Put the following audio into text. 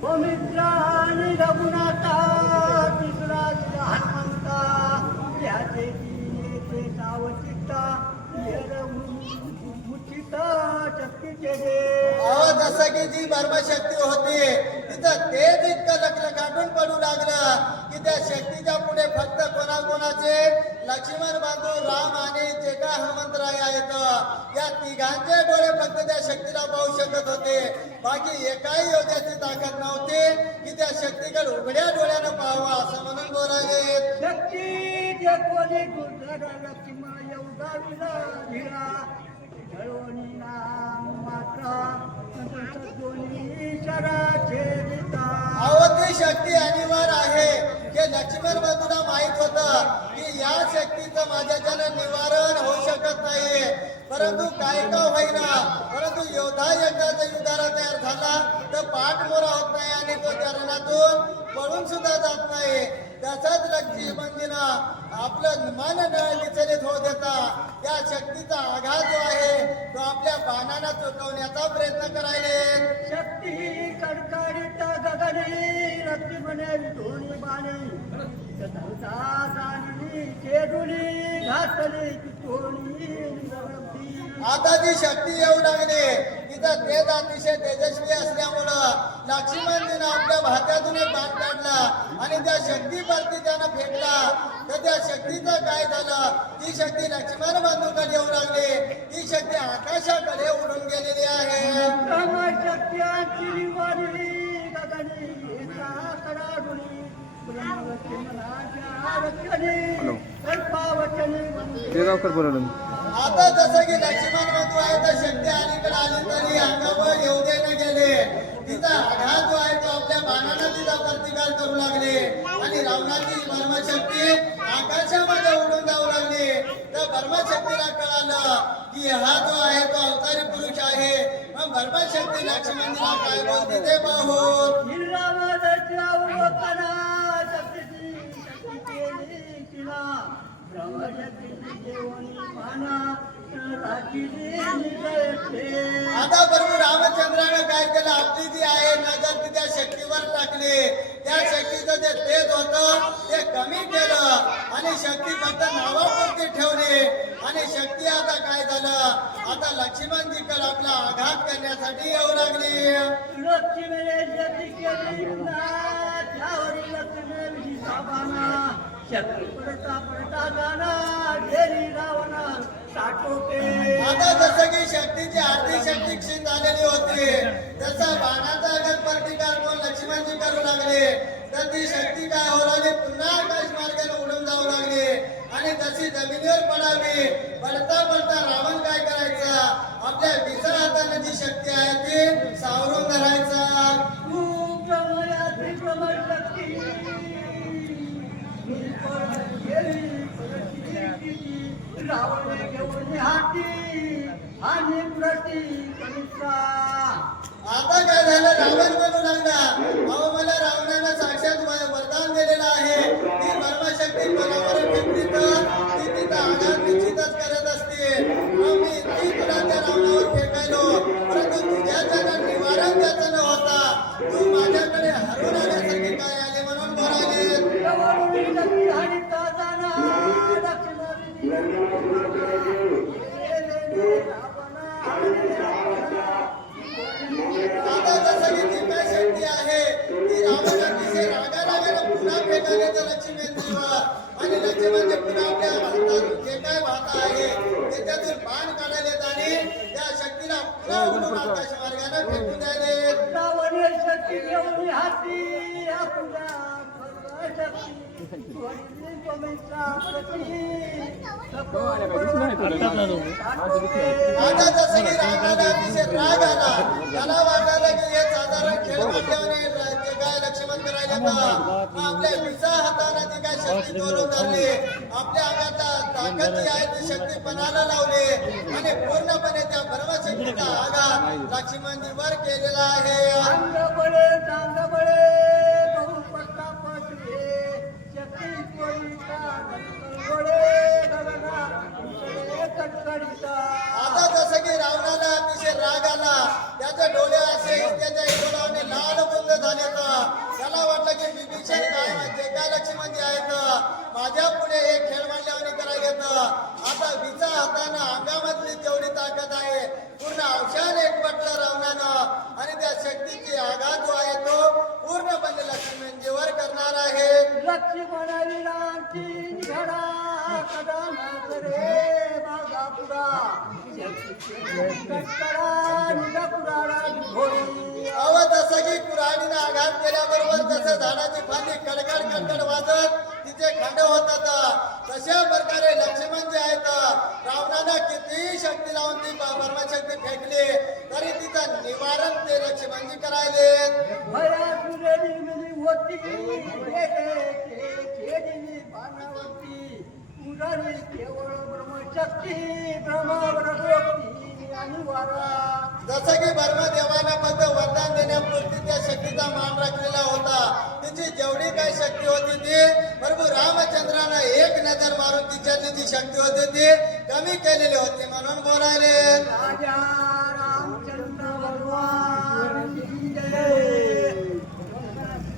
ओ रघुनाथा तिसरा हनुमंता याचे दिनेचे नाव चित्ता शक्तीचे अहो जसं की जी धर्मशक्ती होती तिथं ते इतकं लक्ष काढून पडू लागलं की त्या शक्तीच्या पुढे फक्त लक्ष्मण बांधू राम आणि जे काय हनुमंतराय आहेत या तिघांचे डोळे फक्त त्या शक्तीला पाहू शकत होते. बाकी एकाही योग्याची ताकद नव्हती की त्या शक्तीकडे उघड्या डोळ्यानं पाहावं असं म्हणून बोलायले. शक्ती जे कोणी या शक्तीचं माझ्याच्यानं निवारण होऊ शकत नाही परंतु काय का होईना परंतु योद्धा यज्ञाचा जर युद्धाला तयार झाला तर पाठमोरा होत नाही आणि तो चरणातून पळून सुद्धा जात नाही. त्याचाच म्हणजे आपलं मन न विचलित होऊ देता. या शक्तीचा आघात जो आहे तो आपल्या बाणाला चुकवण्याचा प्रयत्न करायले. शक्ती कडकडीत गगनी लक्ष्मणे धोनी बाणी. धवता जाणी केडुली घातली तोणी आता जी शक्ती येऊ लागली. तिथं तेज अतिशय तेजस्वी असल्यामुळं लक्ष्मणजीनं आपल्या भात्यातून एक बाण काढला आणि त्या शक्तीवरती त्यानं फेकला. तर त्या शक्तीचं काय झालं? ती शक्ती लक्ष्मण बंधूकडे येऊ लागली. ती शक्ती आकाशाकडे उडून गेलेली आहे. ते गावकर बोलवलं तर धर्मशक्तीला कळालं की हा जो आहे तो अवतारी पुरुष आहे. मग धर्मशक्ती लक्ष्मणजीला काय बोलते ते पाहू. आता प्रभू रामचंद्राने काय केलं? आपली जी आहे नजर ती त्या शक्तीवर टाकली. त्या शक्तीचं जे तेज होतं ते कमी केलं. आणि शक्ती फक्त आणि शक्ती आता काय झालं? आता लक्ष्मणजीकडे आपला आघात करण्यासाठी येऊ लागली. आता जसं की शक्तीची आर्थिक शक्ती क्षीण झालेली होती तसा बाणाचा अगर प्रतिकार कोण लक्ष्मणजी करू लागले तर ती शक्ती काय होऊ लागली? पुन्हा आकाश मार्गाने लागली आणि तशी जमिनीवर पडावी. पडता पडता रावण काय करायचा? आपल्या विचार हाताने जी शक्ती आहे ती सावरून धरायचा. घेऊन हाती आणि प्रती आता काय झालं? रावण बनू लागला. अहो मला रावणानं साक्षात वरदान दिलेलं आहे. ती धर्मशक्ती बरोबर आणि पुन्हा आपल्या हातात जे काय भात आहे त्याच्यातून बाण काढायला आणि त्या शक्तीला पुन्हा उडून आकाश मार्गाने फेकून द्यायले शक्ती घेऊन हाती आपल्या आता जसं की रावणाला अतिशय राग आला त्याला वाटायला की हे साधारण खेळ म्हटल्याने काय लक्ष्मण करायला आपल्या विसा हाताने आपल्या अंगातला ताकद जी आहे ती शक्ती पणाला लावली. आणि पूर्णपणे त्या परमशक्तीचा आघात लक्ष्मणजीवर केलेला आहे. अंग बळे चांग बळे बहु पट्टा शक्ती अव जसं की कुऱ्हाडीनं आघात केल्याबरोबर जसं झाडाची फांदी कडकड कडकड वाजत तिचे खंड होतात तशा प्रकारे लक्ष्मण जे आहेत रावणानं कितीही शक्ती लावून ती ब्रह्मशक्ती फेकली तरी तिचं निवारण ते लक्ष्मणजी करायले केवळ ब्रह्मवरती आणि वारा जसं की ब्रह्मदेवानं फक्त वरदान देण्यापुरती त्या शक्तीचा मान राखलेला होता. तिची जेवढी काही शक्ती होती ती प्रभू रामचंद्रानं एक नजर मारून तिच्यातली जी शक्ती होती ती कमी केलेली होती म्हणून बोलायले. राजा